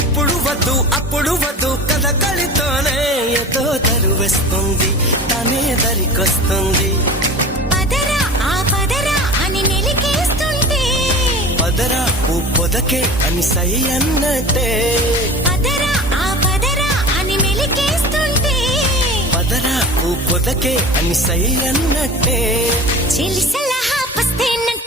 ఇప్పుడు వద్దు అప్పుడు వద్దు కథ కలితోనే ఏదో తరువేస్తుంది తనే దరికొస్తుంది పదరా ఓ పొదకే అని సై అన్నట్టే పదరా ఓ పొదకే అని సై అన్నట్టే చెలి సలహా పస్తేనంటే